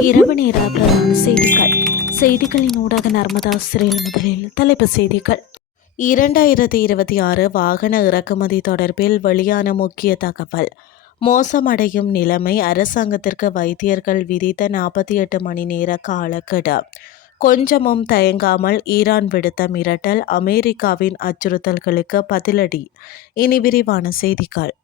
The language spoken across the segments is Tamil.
இரவு நேர பிரதான செய்திகள். செய்திகளின் ஊடாக நர்மதா சிறையில் முதலில் தலைப்பு செய்திகள். இரண்டாயிரத்தி இருபத்தி ஆறு வாகன இறக்குமதி தொடர்பில் வெளியான முக்கிய தகவல். மோசமடையும் நிலைமை அரசாங்கத்திற்கு வைத்தியர்கள் விதித்த நாற்பத்தி எட்டு மணி நேர காலக்கெடு. கொஞ்சமும் தயங்காமல் ஈரான் விடுத்த மிரட்டல் அமெரிக்காவின் அச்சுறுத்தல்களுக்கு பதிலடி. இனி விரிவான செய்திகள்.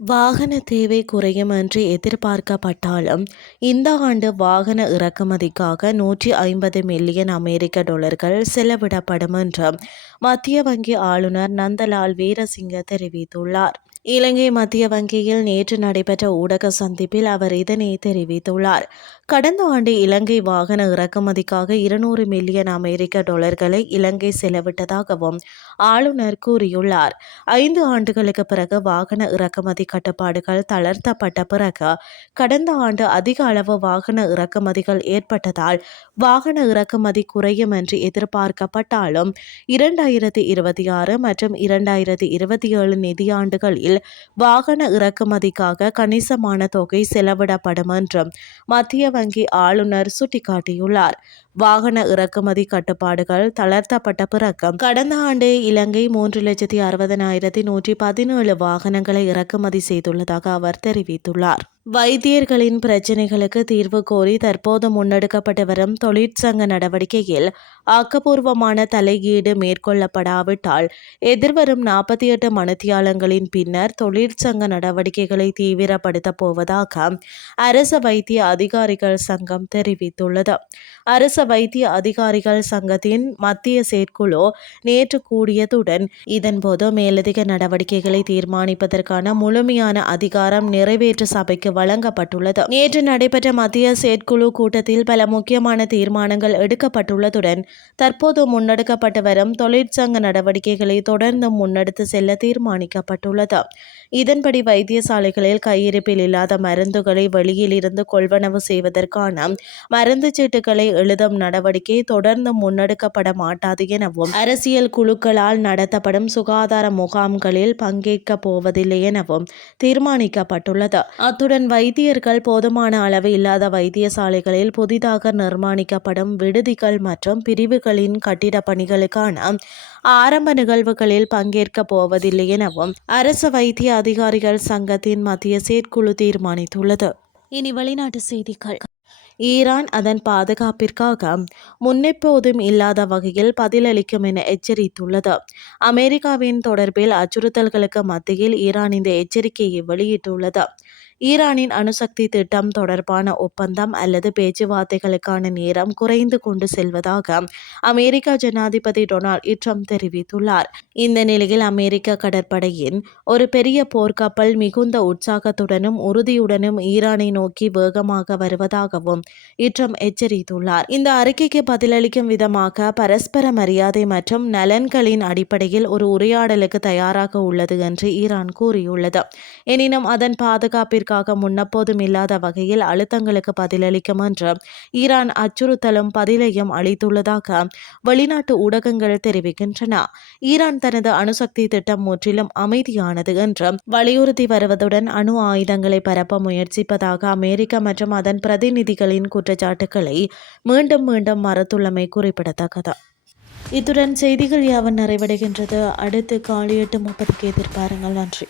வாகன தேவை குறையும் என்று எதிர்பார்க்கப்பட்டாலும் இந்த ஆண்டு வாகன இறக்குமதிக்காக நூற்றி ஐம்பது மில்லியன் அமெரிக்க டாலர்கள் செலவிடப்படும் என்று மத்திய வங்கி ஆளுநர் நந்தலால் வீரசிங்க தெரிவித்துள்ளார். இலங்கை மத்திய வங்கியில் நேற்று நடைபெற்ற ஊடக சந்திப்பில் அவர் இதனை தெரிவித்துள்ளார். கடந்த ஆண்டு இலங்கை வாகன இறக்குமதிக்காக இருநூறு மில்லியன் அமெரிக்க டாலர்களை இலங்கை செலவிட்டதாகவும் ஆளுநர் கூறியுள்ளார். ஐந்து ஆண்டுகளுக்கு பிறகு வாகன இறக்குமதி கட்டுப்பாடுகள் தளர்த்தப்பட்ட பிறகு கடந்த ஆண்டு அதிக அளவு வாகன இறக்குமதிகள் ஏற்பட்டதால் வாகன இறக்குமதி குறையும் என்று எதிர்பார்க்கப்பட்டாலும் இரண்டாயிரத்தி இருபத்தி ஆறு மற்றும் இரண்டாயிரத்தி இருபத்தி ஏழு நிதியாண்டுகளில் வாகன இறக்குமதிக்காக கணிசமான தொகை செலவிடப்படும் என்றும் மத்திய வங்கி ஆளுநர் சுட்டிக்காட்டியுள்ளார். வாகன இறக்குமதி கட்டுப்பாடுகள் தளர்த்தப்பட்ட பிறகு கடந்த ஆண்டு இலங்கை மூன்று லட்சத்தி அறுபதனாயிரத்தி நூற்றி பதினேழு வாகனங்களை இறக்குமதி செய்துள்ளதாக அவர் தெரிவித்துள்ளார். வைத்தியர்களின் பிரச்சினைகளுக்கு தீர்வு கோரி தற்போது முன்னெடுக்கப்பட்டு வரும் தொழிற்சங்க நடவடிக்கையில் ஆக்கப்பூர்வமான தலையீடு மேற்கொள்ளப்படாவிட்டால் எதிர்வரும் நாற்பத்தி எட்டு மணித்தியாலங்களின் பின்னர் தொழிற்சங்க நடவடிக்கைகளை தீவிரப்படுத்தப் போவதாக அரச வைத்திய அதிகாரிகள் சங்கம் தெரிவித்துள்ளது. அரச வைத்திய அதிகாரிகள் சங்கத்தின் மத்திய செயற்குழு நேற்று கூடியதுடன் இதன்போது மேலதிக நடவடிக்கைகளை தீர்மானிப்பதற்கான முழுமையான அதிகாரம் நிறைவேற்று சபைக்கு வழங்கப்பட்டுள்ளது. நேற்று நடைபெற்ற மத்திய செயற்குழு கூட்டத்தில் பல முக்கியமான தீர்மானங்கள் எடுக்கப்பட்டுள்ளதுடன் தற்போது முன்னெடுக்கப்பட்டு வரும் தொழிற்சங்க நடவடிக்கைகளை தொடர்ந்து முன்னெடுத்து செல்ல தீர்மானிக்கப்பட்டுள்ளது. இதன்படி வைத்தியசாலைகளில் கையிருப்பில் இல்லாத மருந்துகளை வெளியிலிருந்து கொள்வனவு செய்வதற்கான மருந்து சீட்டுகளை எழுதும் நடவடிக்கை தொடர்ந்து முன்னெடுக்கப்பட மாட்டாது எனவும் அரசியல் குழுக்களால் நடத்தப்படும் சுகாதார முகாம்களில் பங்கேற்க போவதில்லை எனவும் தீர்மானிக்கப்பட்டுள்ளது. அத்துடன் வைத்தியர்கள் போதுமான அளவு இல்லாத வைத்தியசாலைகளில் புதிதாக நிர்மாணிக்கப்படும் விடுதிகள் மற்றும் பிரிவுகளின் கட்டிட பணிகளுக்கான ஆரம்ப நிகழ்வுகளில் பங்கேற்க போவதில்லை எனவும் அரசு வைத்திய அதிகாரிகள் சங்கத்தின் மத்திய செயற்குழு தீர்மானித்துள்ளது. இனி வெளிநாட்டு செய்திகள். ஈரான் அதன் பாதுகாப்பிற்காக முன்னெப்போதும் இல்லாத வகையில் பதிலளிக்கும் என எச்சரித்துள்ளது. அமெரிக்காவின் தொடர்பில் அச்சுறுத்தல்களுக்கு மத்தியில் ஈரான் இந்த எச்சரிக்கையை வெளியிட்டுள்ளது. ஈரானின் அணுசக்தி திட்டம் தொடர்பான ஒப்பந்தம் அல்லது பேச்சுவார்த்தைகளுக்கான நேரம் குறைந்து கொண்டு செல்வதாக அமெரிக்க ஜனாதிபதி டொனால்ட் ட்ரம்ப் தெரிவித்துள்ளார். இந்த நிலையில் அமெரிக்க கடற்படையின் ஒரு பெரிய போர்க்கப்பல் மிகுந்த உற்சாகத்துடனும் உறுதியுடனும் ஈரானை நோக்கி வேகமாக வருவதாகவும் ட்ரம்ப் எச்சரித்துள்ளார். இந்த அறிக்கைக்கு பதிலளிக்கும் விதமாக பரஸ்பர மரியாதை மற்றும் நலன்களின் அடிப்படையில் ஒரு உரையாடலுக்கு தயாராக உள்ளது என்று ஈரான் கூறியுள்ளது. எனினும் அதன் பாதுகாப்பிற்கு அமைப்பிற்காக முன்னப்போதும் இல்லாத வகையில் அழுத்தங்களுக்கு பதிலளிக்கும் என்று ஈரான் அச்சுறுத்தலும் பதிலையும் அளித்துள்ளதாக வெளிநாட்டு ஊடகங்கள் தெரிவிக்கின்றன. ஈரான் தனது அணுசக்தி திட்டம் முற்றிலும் அமைதியானது என்று வலியுறுத்தி வருவதுடன் அணு ஆயுதங்களை பரப்ப முயற்சிப்பதாக அமெரிக்க மற்றும் அதன் பிரதிநிதிகளின் குற்றச்சாட்டுக்களை மீண்டும் மீண்டும் மறுத்துள்ளமை குறிப்பிடத்தக்கது. இத்துடன் செய்திகள் யாவன் நிறைவடைகின்றது. அடுத்து காலை எட்டு முப்பதுக்கு எதிர்பாருங்கள். நன்றி.